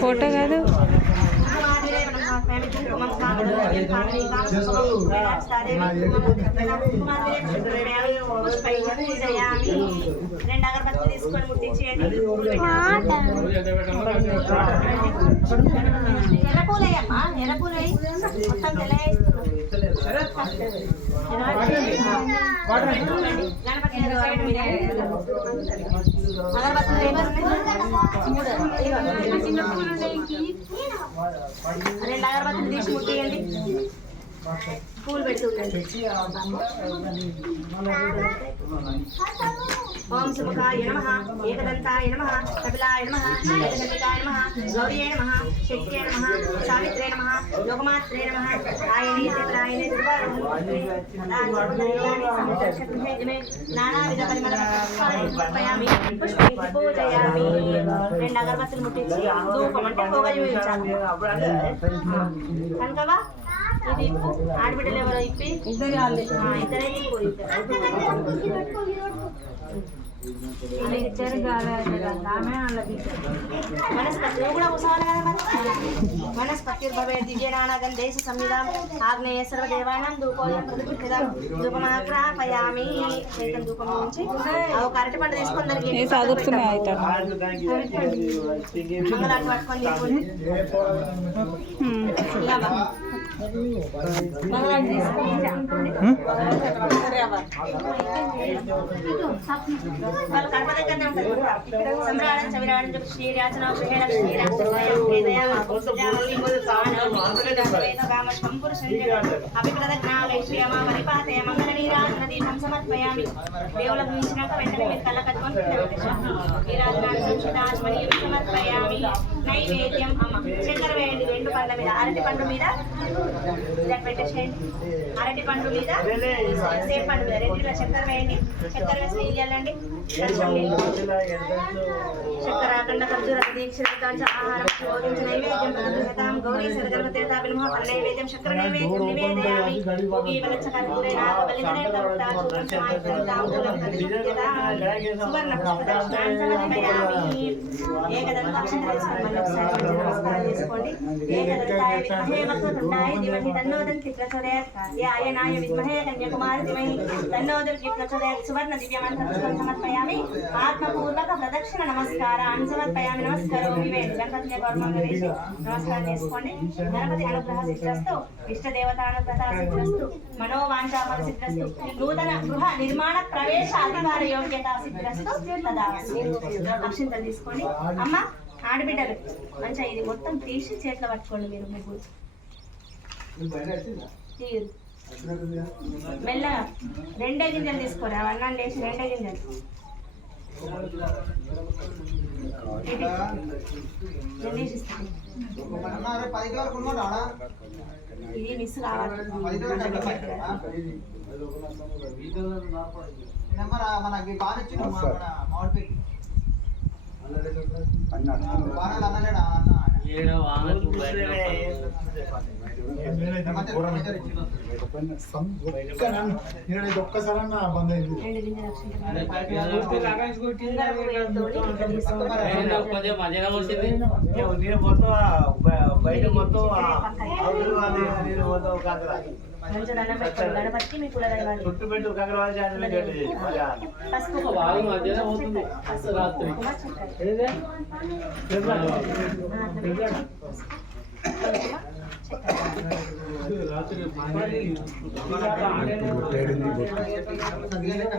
Photo కాదు రెండు అగరబత్తులు తీసుకొని ముట్టించేయండి. ఎర్రపూలయ్యమ్మా, ఎర్రపూలయ్యి మొత్తం రెండు అగరబత్తులు తీసి ముట్టియండి. పూలు పెడుతుండండి. ఓం సుముఖాయ నమః, ఏకదంతాయ నమః, కపిలాయ నమః, ఏకదంతికాయ నమః, గౌరీయే నమః, శక్తియే నమః, సావిత్రే నమః, లోకమాత్రే నమః, ఆయనే త్రిపురాయనే నానావిధ పరిమళ సమర్పయామి, పుష్పైః పూజయామి. రెండు అగరబత్తులు ముట్టించి ధూపం అంటే పొగ చూపించాలి. కనుకవా ఇది ఆడబిడ్డలు ఎవరో ఇప్పి ఇద్దరే వనస్పతిర్భవేద్దివ్యనానగం దేశ సంవిధాం ఆగ్నేయ సర్వదేవానాం ధూపోయం ప్రతిష్ఠితాం ధూపమాగ్రాపయామి. చైతం ధూపం నుంచి ఒక అరటి పండు తీసుకొని మంగళాన్ని పట్టుకొని తీసుకోండి. వాళ్ళు కడప దగ్గరనే ఉంటారు. సంరాడం చవిరాడం చెప్పి శ్రీరాచన దీపం సమర్పయామి. దేవులకు మించినాక వెంటనే మీరు కళ్ళ కట్టుకొని సమర్పయామి. నైవేద్యం అమ్మ చక్కెర వేయండి. రెండు పండ్ల మీద అరటి పండు మీద ఇలా పెట్టేసేయండి. అరటి పండు మీద సేమ్ పండు మీద రెండులో చక్కెర వేయండి. చక్కెర వేసి నీళ్ళు చల్లండి. చక్కెర కండ ఖర్జూర దీక్ష ఆహారం బోధించి నైవేద్యం ప్రతిష్ఠితాం గౌరీ సరగర్భతేతాభినమః నైవేద్యం చక్కెర నైవేద్యం నివేదయామి. భోగి బలచ్చకర్పూరేణ బలినైవేద్యం సువర్ణ పుష్పదర్శనాన్ని సమర్పయామి. నమస్కారం చేసుకోండి. ఏకదంతాయ విద్మహే వక్రతుండాయ ధీమహి తన్నో దంతి ప్రచోదయాత్. కార్యాయనాయ విద్మహే కన్యాకుమారి ధీమహి తన్నో దుర్గి ప్రచోదయాత్. సువర్ణ దివ్యమంత్రం సమర్పయామి. ఆత్మపూర్వక ప్రదక్షిణ నమస్కారాన్ని సమర్పయామి. నమస్కారం గణపతి గౌరవంగా వేసి నమస్కారం చేసుకోండి. గణపతి అనుగ్రహ సిద్ధిరస్తు, ఇష్ట దేవతానుగ్రహ సిద్ధిరస్తు, మనోవాంఛా సిద్ధిరస్తు, నూతన గృహ నిర్మాణ ప్రవేశ అధికార యోగ్యత సిద్ధిరస్తు. అక్షింతలు తీసుకోండి. అమ్మ ఆడబిడ్డలు మంచిగా ఇది మొత్తం తీసి చేతిలో పట్టుకోండి. మీరు ముగ్గురు మెల్లగా రెండే గింజలు తీసుకోరు. అవన్నీ వేసి రెండే గింజలు ఇది మిస్ కావాలి. ఒక్కసారన్నా బంద్ అయింది. గణపతికి మీ కులదైవాన్ని రాత్రి